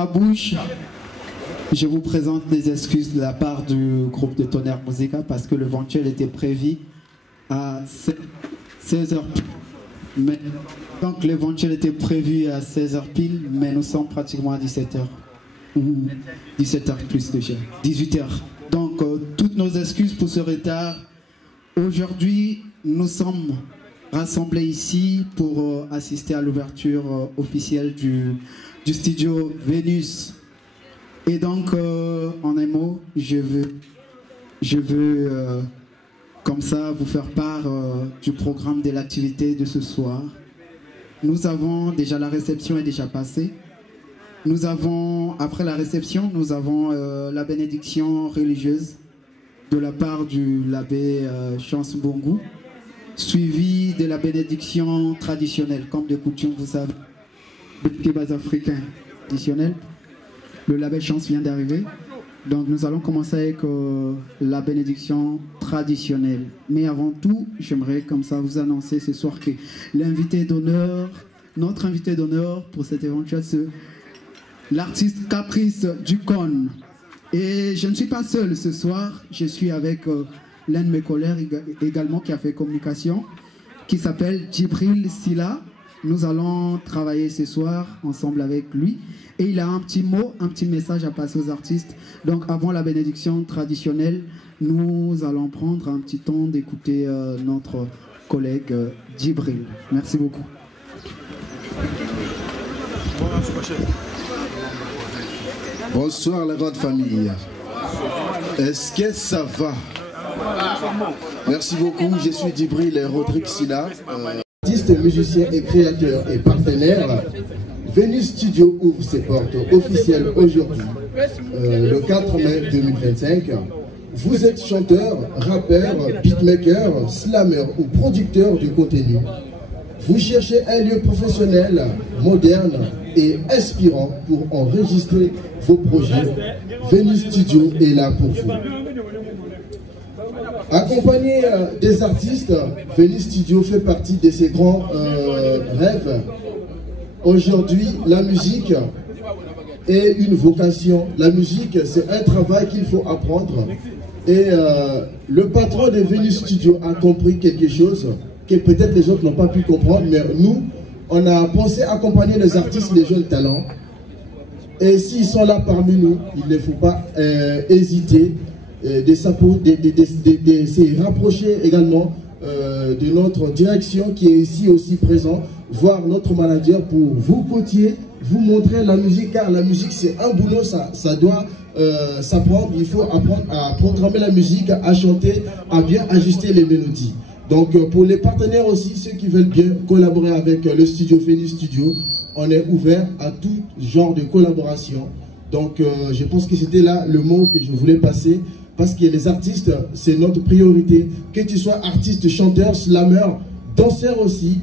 ma bouche, je vous présente des excuses de la part du groupe de Tonnerre Musica parce que le éventuel était prévu à 16h. Donc l'éventuel était prévu à 16h pile, mais nous sommes pratiquement à 17h. 17h plus déjà, 18h. Donc toutes nos excuses pour ce retard. Aujourd'hui, nous sommes rassemblés ici pour assister à l'ouverture officielle du studio Vénus. Et donc, en un mot, je veux comme ça vous faire part du programme de l'activité de ce soir. Nous avons déjà, la réception est déjà passée. Nous avons, après la réception, nous avons la bénédiction religieuse de la part de l'abbé Chance Mbongu, suivi de la bénédiction traditionnelle, comme de coutume, vous savez, le Kébaz africain traditionnel. Le label Chance vient d'arriver, donc nous allons commencer avec la bénédiction traditionnelle. Mais avant tout, j'aimerais comme ça vous annoncer ce soir que l'invité d'honneur, notre invité d'honneur pour cet éventuel, c'est l'artiste Caprice Ducon. Et je ne suis pas seul ce soir, je suis avec l'un de mes collègues également qui a fait communication, qui s'appelle Djibril Silla. Nous allons travailler ce soir ensemble avec lui. Et il a un petit mot, un petit message à passer aux artistes. Donc avant la bénédiction traditionnelle, nous allons prendre un petit temps d'écouter notre collègue Djibril. Merci beaucoup. Bonsoir la grande famille. Est-ce que ça va? Merci beaucoup, je suis Djibril Rodrigue Silla, artiste, musicien et créateur et partenaire. Vénus Studio ouvre ses portes officielles aujourd'hui, le 4 mai 2025. Vous êtes chanteur, rappeur, beatmaker, slammer ou producteur de contenu. Vous cherchez un lieu professionnel, moderne et inspirant pour enregistrer vos projets. Vénus Studio est là pour vous. Accompagné des artistes, Vénus Studio fait partie de ses grands rêves. Aujourd'hui, la musique est une vocation. La musique, c'est un travail qu'il faut apprendre. Et le patron de Vénus Studio a compris quelque chose que peut-être les autres n'ont pas pu comprendre, mais nous, on a pensé accompagner les artistes, les jeunes talents. Et s'ils sont là parmi nous, il ne faut pas hésiter de se rapprocher également de notre direction qui est ici aussi présent, voir notre manager pour vous coacher, vous montrer la musique, car la musique c'est un boulot, ça doit s'apprendre, il faut apprendre à programmer la musique, à chanter, à bien ajuster les mélodies. Donc pour les partenaires aussi, ceux qui veulent bien collaborer avec le studio Vénus Studio, on est ouvert à tout genre de collaboration. Donc je pense que c'était là le mot que je voulais passer, parce que les artistes, c'est notre priorité. Que tu sois artiste, chanteur, slammer, danseur aussi,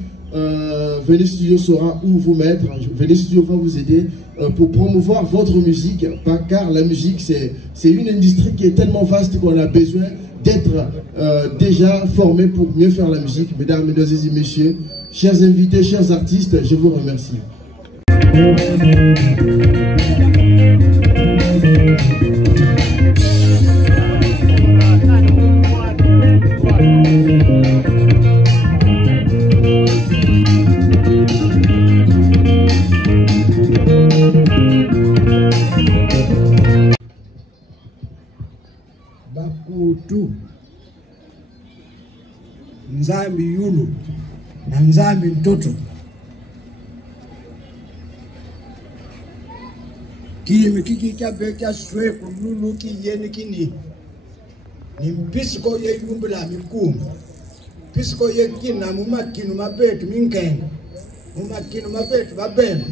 Vénus Studio saura où vous mettre. Vénus Studio va vous aider pour promouvoir votre musique, car la musique, c'est une industrie qui est tellement vaste qu'on a besoin d'être déjà formé pour mieux faire la musique. Mesdames, mesdemoiselles et messieurs, chers invités, chers artistes, je vous remercie. Bakutu Nzambi yulu na Nzambi mtoto kimi kiki kabeka shwe kululu ki yeni kini ni mpisiko ye yumbula mikumu pisiko ye kina mumakinu mabetu minkenga mumakinu mabetu babema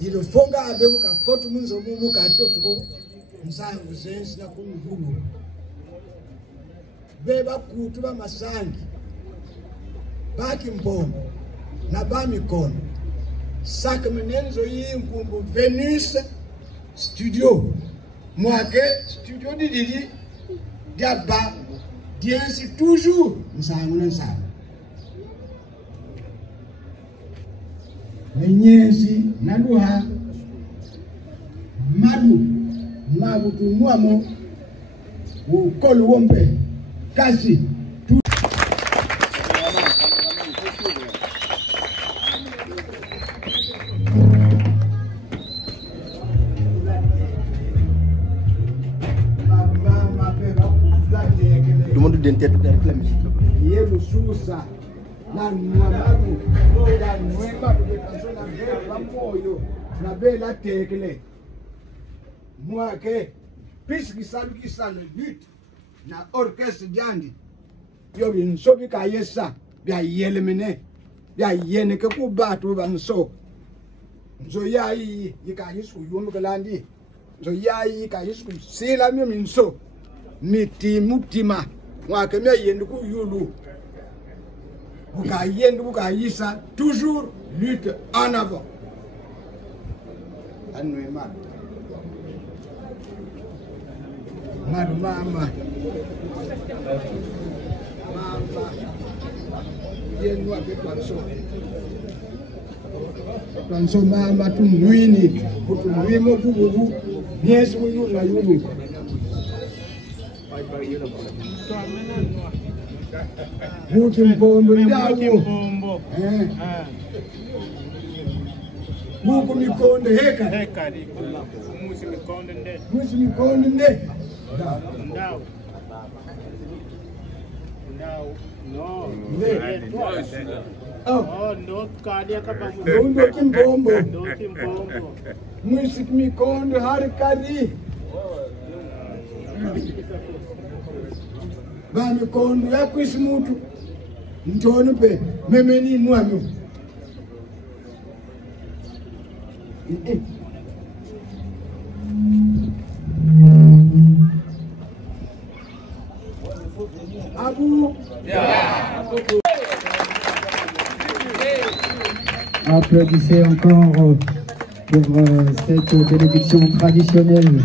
yilofonga abebuka kotu munzo mubuka atotuko nsangu zensi na kumuvulu beba kutu ba masangi baki mbombo na bamikono saka menenzo yinkumbu Vénus Studio mwake studio dididi diaba diensi toujours nsangu na nsangu nenyezi na duha malu mabutu nuamo ukolu wombe kasi Le monde d'interpréter la musique. Yelu susa na mwamabu na mwema kubekanso na bela moyo na bela tekele mwake piski salu kisalo but na orchestre jandi yo binso bika yesa bya yelemene bya yene ke ku batu banso nzo yayi yika yisu yomgalandi nzo yayi ka yisu sila mi minso miti mutima mwake me yendu ku yulu Bukayisa, toujours lutte en avant. Anouema. Mama. Viens-nous avec Planso. Planso mama tu nuini. Pour tu nuimo bubu. Bien sûr, nous la yumu. Mukimpombo ndawo muku mikonde heka musi mikonde nde ndawo no kadi akaba ndo kimpombo musi mikonde har kadi bami kondo ya kwisimutu ntoni pe memeni nwami Abu Applaudissez encore pour cette bénédiction traditionnelle.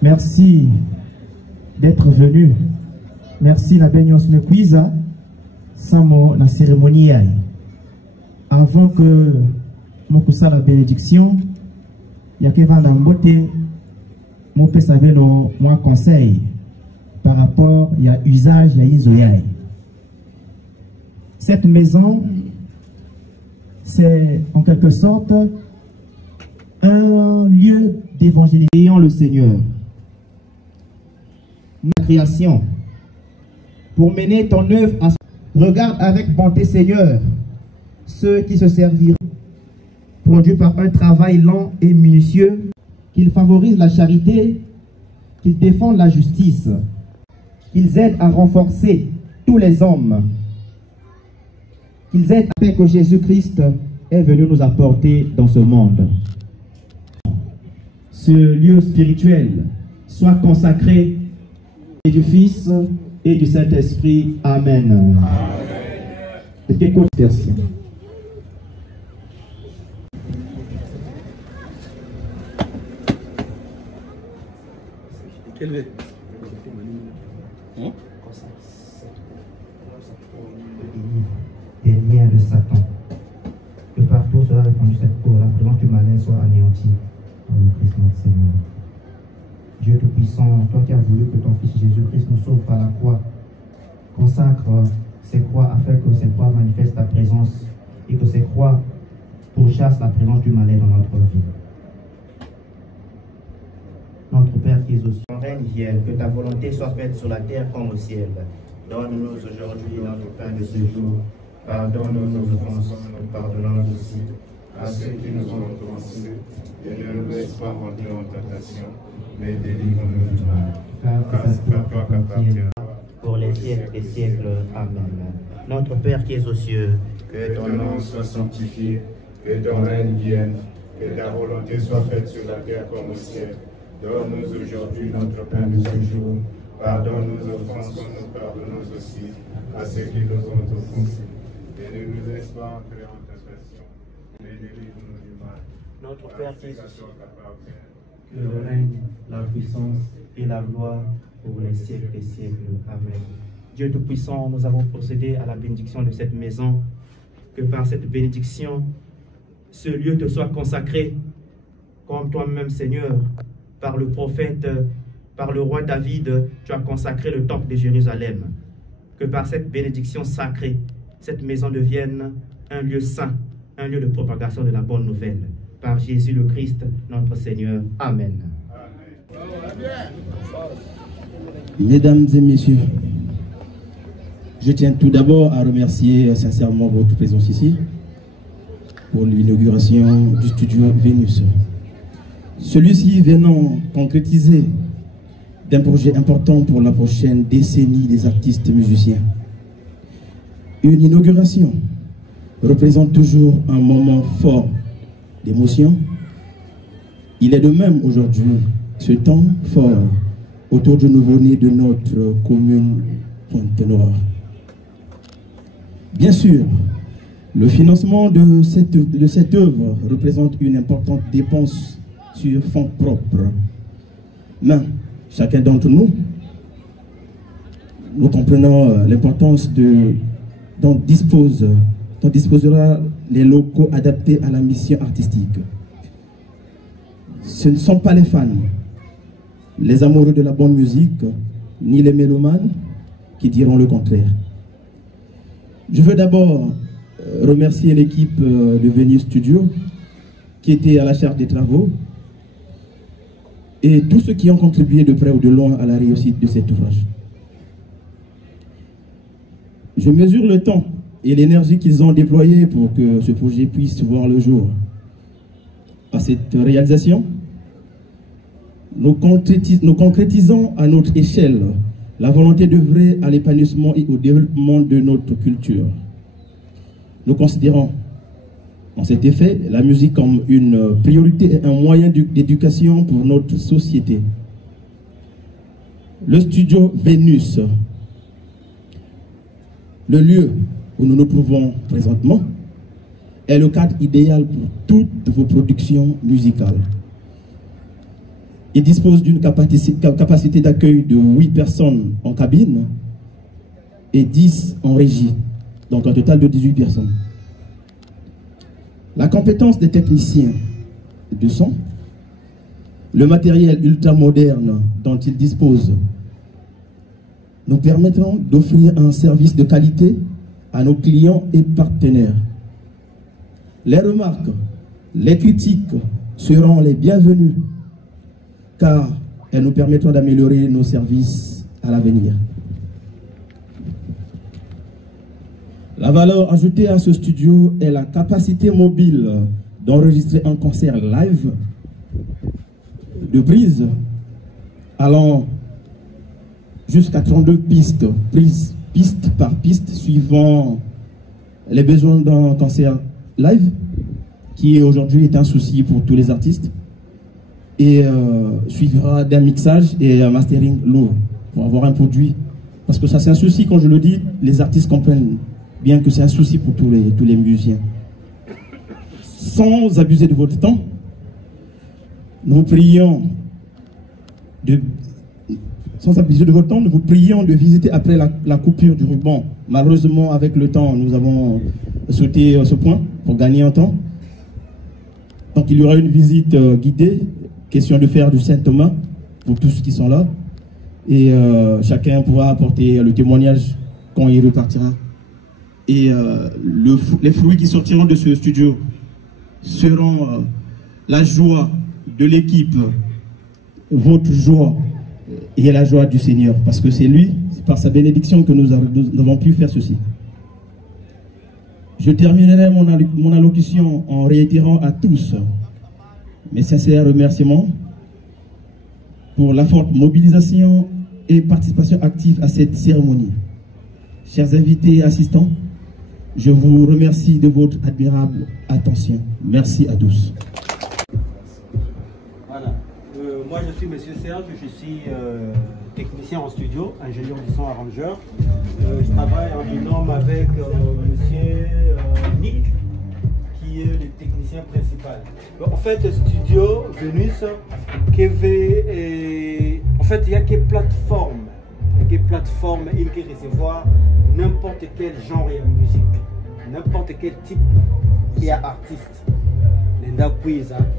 Merci d'être venu. Merci la bénédiction me cuisa samo la cérémonie. Avant que mokusa la bénédiction, il y a Kevin Nambote mon pesabeno moi conseil par rapport il y a usage il y a isoyai. Cette maison c'est en quelque sorte un lieu d'évangélisation le Seigneur. La création pour mener ton œuvre à regarde avec bonté Seigneur ceux qui se serviront produits par un travail lent et minutieux, qu'ils favorisent la charité, qu'ils défendent la justice, qu'ils aident à renforcer tous les hommes, qu'ils aident à faire que Jésus-Christ est venu nous apporter dans ce monde. Ce lieu spirituel soit consacré et du Fils et du Saint-Esprit. Amen. Quelle version. Des liens de Satan. Que partout sera répandu cette cour, la présence du malin soit anéantie dans le Christ notre Seigneur. Dieu Tout-Puissant, toi qui as voulu que ton Fils Jésus-Christ nous sauve par la croix, consacre ces croix afin que ces croix manifestent ta présence et que ces croix pourchassent la présence du malin dans notre vie. Notre Père qui es aux cieux, ton règne vienne, que ta volonté soit faite sur la terre comme au ciel. Donne-nous aujourd'hui notre pain de ce jour. Pardonne-nous nos offenses, nous pardonnons aussi à ceux qui nous ont offensés, et ne nous laisse pas rentrer en tentation, mais délivre-nous du mal. Car c'est à toi qu'appartient pour les siècles des siècles. Amen. Notre Père qui es aux cieux, que ton nom soit sanctifié, que ton règne vienne, que ta volonté soit faite sur la terre comme au ciel. Donne-nous aujourd'hui notre pain de ce jour. Pardonne nos offenses comme nous pardonnons aussi à ceux qui nous ont offensés. Et ne nous laisse pas entrer en tentation, mais délivre-nous du mal. Notre Père qui est aux cieux, que le règne, la puissance et la gloire pour les siècles des siècles. Amen. Dieu Tout-Puissant, nous avons procédé à la bénédiction de cette maison. Que par cette bénédiction, ce lieu te soit consacré comme toi-même, Seigneur, par le prophète, par le roi David, tu as consacré le temple de Jérusalem. Que par cette bénédiction sacrée, cette maison devienne un lieu saint, un lieu de propagation de la bonne nouvelle. Par Jésus le Christ, notre Seigneur. Amen. Mesdames et messieurs, je tiens tout d'abord à remercier sincèrement votre présence ici pour l'inauguration du studio Vénus. Celui-ci venant concrétiser d'un projet important pour la prochaine décennie des artistes musiciens. Une inauguration représente toujours un moment fort d'émotion. Il est de même aujourd'hui ce temps fort autour du nouveau-né de notre commune Pointe-Noire. Bien sûr, le financement de cette œuvre représente une importante dépense sur fonds propres. Mais chacun d'entre nous comprenons l'importance dont disposera les locaux adaptés à la mission artistique. Ce ne sont pas les fans, les amoureux de la bonne musique, ni les mélomanes qui diront le contraire. Je veux d'abord remercier l'équipe de Vénus Studio qui était à la charge des travaux et tous ceux qui ont contribué de près ou de loin à la réussite de cet ouvrage. Je mesure le temps et l'énergie qu'ils ont déployé pour que ce projet puisse voir le jour. À cette réalisation, nous concrétisons à notre échelle la volonté d'œuvrer à l'épanouissement et au développement de notre culture. Nous considérons en cet effet la musique comme une priorité et un moyen d'éducation pour notre société. Le studio Vénus, le lieu où nous nous trouvons présentement, est le cadre idéal pour toutes vos productions musicales. Il dispose d'une capacité d'accueil de 8 personnes en cabine et 10 en régie, donc un total de 18 personnes. La compétence des techniciens de son, le matériel ultramoderne dont ils disposent, nous permettront d'offrir un service de qualité à nos clients et partenaires. Les remarques, les critiques seront les bienvenues car elles nous permettront d'améliorer nos services à l'avenir. La valeur ajoutée à ce studio est la capacité mobile d'enregistrer un concert live de prise allant jusqu'à 32 pistes, piste par piste, suivant les besoins d'un concert live, qui aujourd'hui est un souci pour tous les artistes, et suivra d'un mixage et un mastering lourd pour avoir un produit. Parce que ça c'est un souci, quand je le dis, les artistes comprennent bien que c'est un souci pour tous les musiciens. Sans abuser de votre temps, nous vous prions de visiter après la coupure du ruban. Malheureusement, avec le temps, nous avons sauté ce point pour gagner en temps. Donc il y aura une visite guidée, question de faire du Saint-Thomas pour tous qui sont là. Et chacun pourra apporter le témoignage quand il repartira. Et les fruits qui sortiront de ce studio seront la joie de l'équipe, votre joie et la joie du Seigneur, parce que c'est lui, c'est par sa bénédiction que nous avons pu faire ceci. Je terminerai mon allocution en réitérant à tous mes sincères remerciements pour la forte mobilisation et participation active à cette cérémonie. Chers invités et assistants, je vous remercie de votre admirable attention. Merci à tous. Voilà. Moi, je suis Monsieur Serge, je suis technicien en studio, ingénieur du son arrangeur. Je travaille en binôme avec Monsieur Nick, qui est le technicien principal. En fait, le studio Vénus, en fait, il n'y a que plateforme. Il peut recevoir n'importe quel genre de musique, n'importe quel type d'artiste.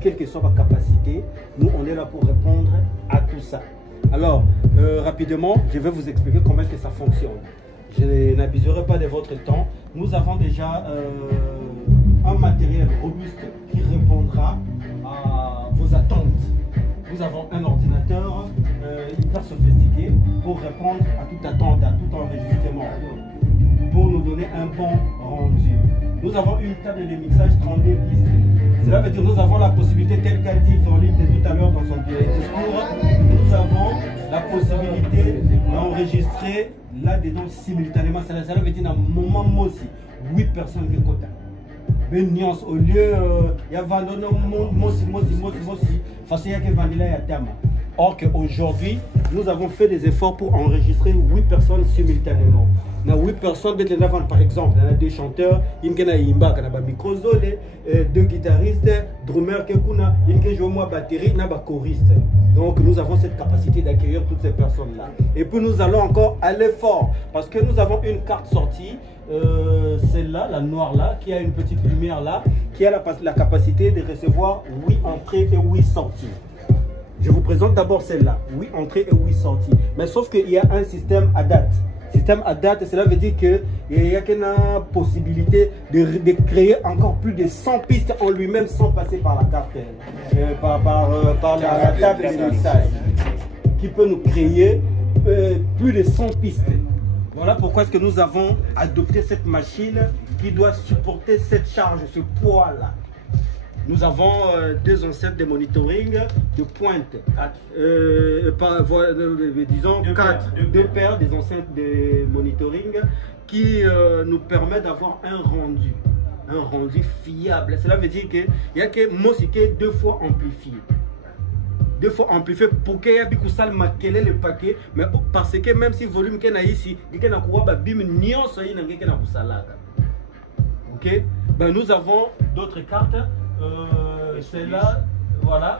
quelle que soit ma capacité, nous on est là pour répondre à tout ça. Alors, rapidement, je vais vous expliquer comment est-ce que ça fonctionne. Je n'abuserai pas de votre temps. Nous avons déjà un matériel robuste qui répondra à vos attentes. Nous avons un ordinateur hyper sophistiqué pour répondre à toute attente, à tout enregistrement, pour nous donner un bon rendu. Nous avons une table de mixage 32 pistes. Cela veut dire que nous avons la possibilité, tel qu'a dit Philippe tout à l'heure dans son discours, nous avons la possibilité d'enregistrer là-dedans simultanément. Cela veut dire qu'à un moment aussi, 8 personnes qui côté. Mais nuance, au lieu, il y a Vandona, Mossi, parce qu'il y a que Vandila et Atama. Or qu'aujourd'hui, nous avons fait des efforts pour enregistrer 8 personnes simultanément. Dans 8 personnes, par exemple, il y a 2 chanteurs, il y a un micro-zole, 2 guitaristes, drummer, il y a une batterie, il y a un choriste. Donc nous avons cette capacité d'accueillir toutes ces personnes-là. Et puis nous allons encore aller fort, parce que nous avons une carte sortie, celle-là, la noire là, qui a une petite lumière là, qui a la capacité de recevoir 8 entrées et 8 sorties. Je vous présente d'abord celle-là, 8 entrées et 8 sorties. Mais sauf qu'il y a un système à date. Système à date, cela veut dire qu'il y a une possibilité de créer encore plus de 100 pistes en lui-même sans passer par la carte, par la table de mixage, qui peut nous créer plus de 100 pistes. Voilà pourquoi est-ce que nous avons adopté cette machine qui doit supporter cette charge, ce poids-là. Nous avons 2 enceintes de monitoring de pointe, disons 2 paires des enceintes de monitoring qui nous permettent d'avoir un rendu fiable. Cela veut dire qu'il y a que musique 2 fois amplifié. 2 fois amplifié pour qu'il y ait beaucoup de maquiller le paquet, mais parce que même si le volume qu'il y a ici, il y a ok, ben nous avons d'autres cartes. Celle-là, voilà,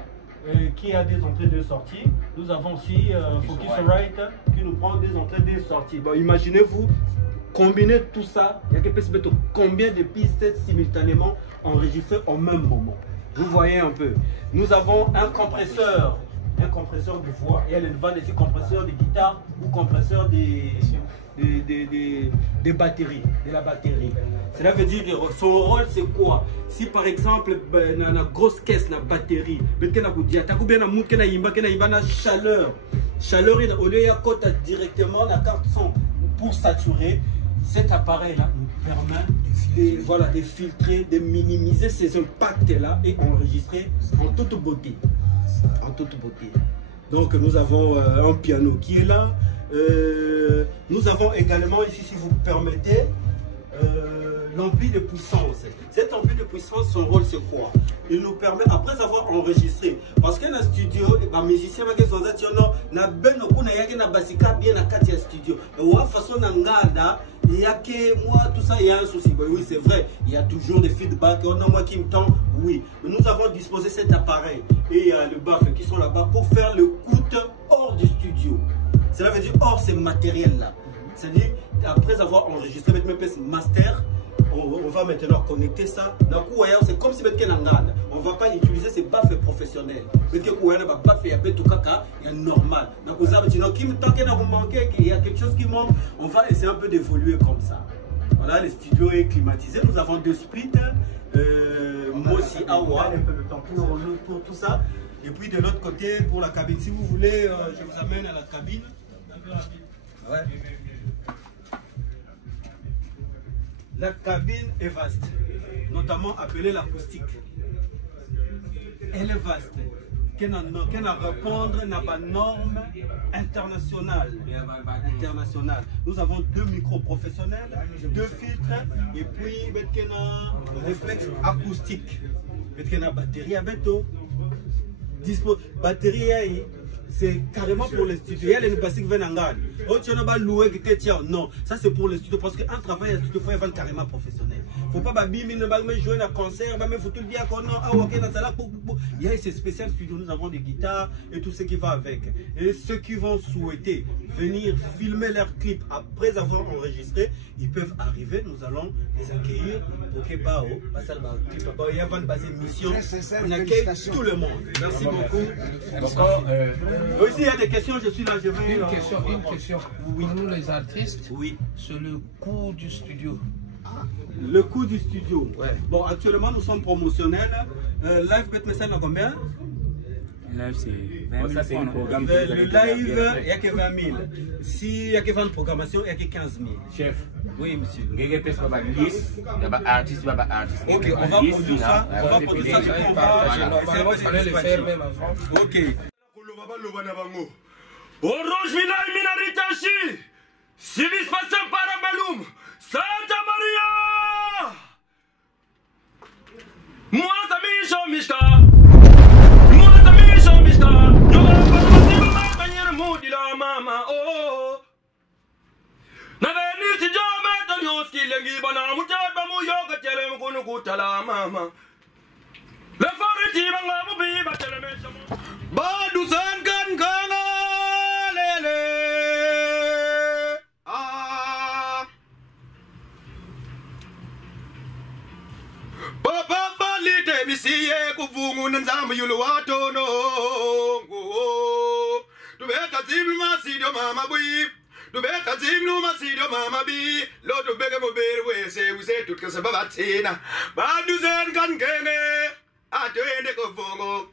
qui a des entrées et des sorties. Nous avons aussi Focusrite qui nous prend des entrées et des sorties. Bon, imaginez-vous, combiner tout ça, il y a combien de pistes simultanément enregistrées au même moment. Vous voyez un peu. Nous avons un compresseur de voix et elle va des compresseurs de guitare ou compresseur des batteries, de la batterie. Cela veut dire que son rôle c'est quoi? Si par exemple dans la grosse caisse la batterie, chaleur au lieu de directement la carte son pour saturer, cet appareil là nous permet de filtrer, de minimiser ces impacts là et enregistrer en toute beauté. Donc nous avons un piano qui est là. Nous avons également ici, si vous me permettez, l'ampli de puissance. Cet ampli de puissance, son rôle c'est quoi? Il nous permet, après avoir enregistré, parce que dans le studio, les musiciens qui sont là, studio. Il y a que moi, tout ça, il y a un souci. Oui, c'est vrai, il y a toujours des feedbacks. On a moi qui me tend, oui. Mais nous avons disposé cet appareil et il y a le baffle qui sont là-bas pour faire le coup hors du studio. Cela veut dire hors ces matériels-là. C'est-à-dire, après avoir enregistré avec mes pièces master, on va maintenant connecter ça. C'est comme si on ne va pas utiliser ces baffles professionnels. Il y a normal. Il y a quelque chose qui manque. On va essayer un peu d'évoluer comme ça. Voilà, le studio est climatisé. Nous avons 2 splits. Mossi Awa pour tout ça. Et puis de l'autre côté, pour la cabine, si vous voulez, je vous amène à la cabine. Ouais. La cabine est vaste, notamment appelée l'acoustique. Elle est vaste. Qu'elle a répondre à la norme internationale. Nous avons 2 micros professionnels, 2 filtres et puis un réflexe acoustique. Une batterie à béton. Batterie, c'est carrément pour les studios. Il y a les basiques venangan. Oh, tu n'as pas loué que non, ça c'est pour les studios parce qu'un travail à studio, il faut être carrément professionnel. faut pas babimi ne pas jouer un concert, mais faut tout dire qu'on a ok dans ça. Il y a ces spécial studio, nous avons des guitares et tout ce qui va avec. Et ceux qui vont souhaiter venir filmer leur clip après avoir enregistré, ils peuvent arriver, nous allons les accueillir pour que Bao, il y a une base mission, on accueille tout le monde. Merci beaucoup. Aussi, il y a des questions, je suis là, je vais... Une question. Oui. Pour nous les artistes, oui, c'est le coût du studio. Le coût du studio. Ouais. Bon, actuellement, nous sommes promotionnels. Live peut mettre ça combien? Live, c'est 20 000 francs. Le live, il n'y a que 20 000. S'il n'y a que 20 programmation, il n'y a que 15 000. Chef. Oui, monsieur. Il y a des artistes, il y a des artistes. Ok, on va produire ça. On va produire ça. Normalement, il fallait le faire même avant. Ok. Orange Minai Minaritashi, Civis Passam Parabellum, Santa Maria! Moi, Misha Mishka! Moi, Misha Mishka! Yoga Parvati, Banyan Moodila, Mama, oh! Naveni si Jama, Tanyoski, Lengi, Banamuta, Bamu Yoga, Telem, Kunukutala, Mama. Le Foriti, Bangabu, Batelemesham. Badu Sankan Kana! Papa Falite Misiye Kuvungu Nanzama Yuluato no to beka Zim Masido Mama Bui to beka Zim no Masido Mama Bi Lord to beg a bear say we say to Casabatina Baduzen Gangame Atene Kuvungu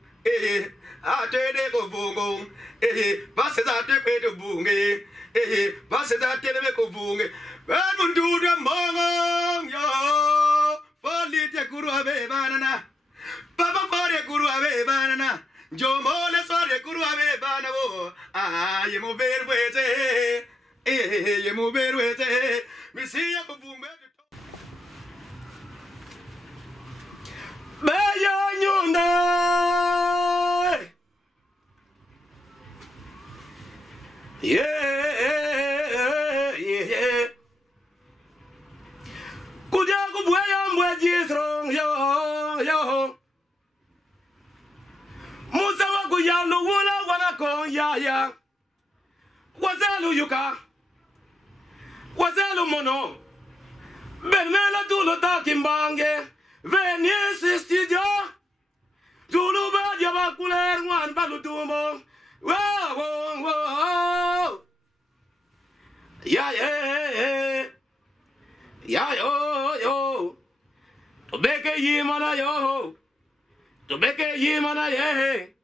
Atene Kuvungu Passes at the Peter Bunge Passes at the Kuvunge When do the Mong yo Folite Guru Ave Banana Papa Fore Guru Ave Banana Jomole Sore Guru Ave Banavo Ah, you move it with it you move it with it we see a boom Bayanyunda Kujaku buaya mwaji strong yo Musa wa kuyalu wula wana kon ya Wazelu yuka Wazelu mono Benmela tulo takimbange Venisi studio Tulu badia bakuler ngwan balutumbo Wow Ya Ya yo to beke yimana yo to beke yimana ye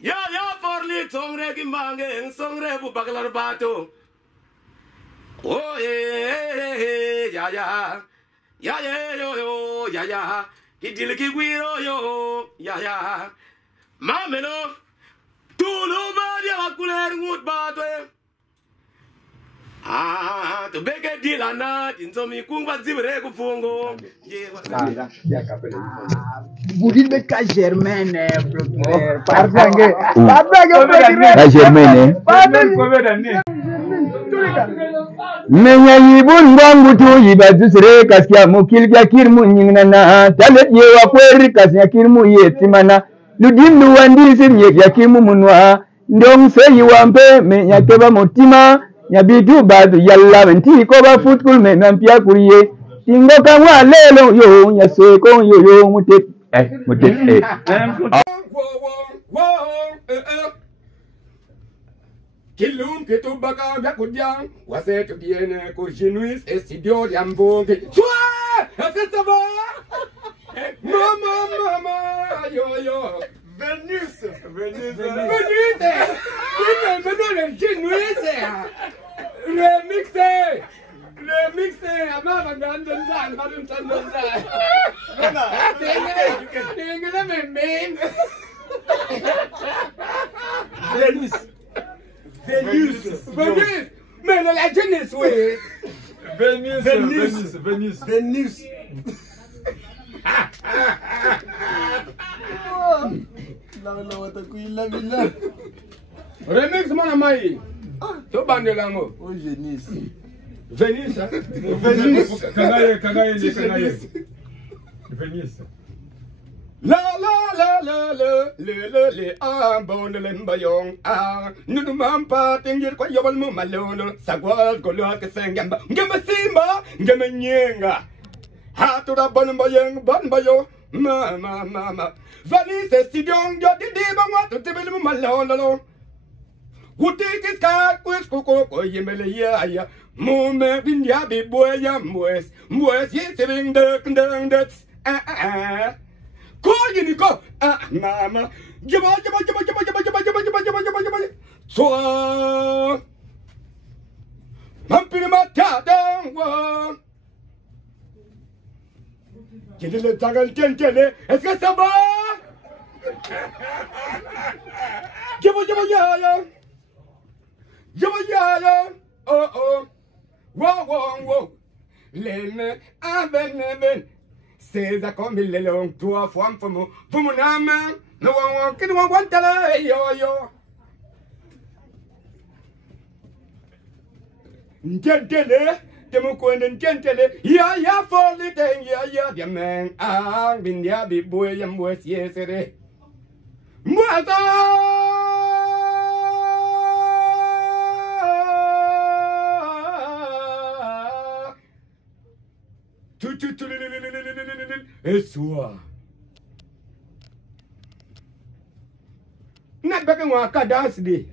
ya forli songre kimbange songre bu baglar bato oh ya yo ya kidil ki gwiro yo ya mamelo tulu badia bakuler ngut bato Ah, to beke dilana inzomi kungba zibre kufungo. Boudil beka Germaine procureur. Parfait. Germaine. Menya yibun bangu tu yibadusre kasya mukilga kirmu nyingna talet yewa kweri kasya kirmu yetimana ludim luwandi simye yakirmu munwa ndong seyi wampe menya keba motima Yabidu badu yalla menti ko ba futkul me nampia kuriye tingo kamwa lelo yo yase ko yo mutet Kilum ketubaka byakudyang wase tudiene ko jinuis studio yambonge twa akataba mama yo Venus le mixé à ma vanne Venus mais la jeunesse oui Venus Remix mon ami. To bande lango. Oh Venus. Venus. Kagaye. La la la la le bon le mbayong nous mampa tingir kwa yobal mu malono sagwal ko lo ka sengamba ngema simba ngema nyenga hatura bon bayo mama vali se studion yo di ba wa tu tebel mu malono wuti kiska kwes ko yemele ya mume bindia bi boya mwes yesebing de Call you, Nico. Mama. Jabba. So, Pumping my down. Get a little tangle, gently. It's got some bar. Jabba. Oh. Whoa. Lemme, Aben. C'est à comme il est long, toi, femme, pour mon âme, no one can want to yo. Gentile, de mon coin and gentile, ya, for the thing, ya, man, been ya, be boy, and was yesterday. Et soir. Not back in one car dance day.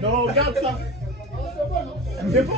Non, regarde ça. C'est bon.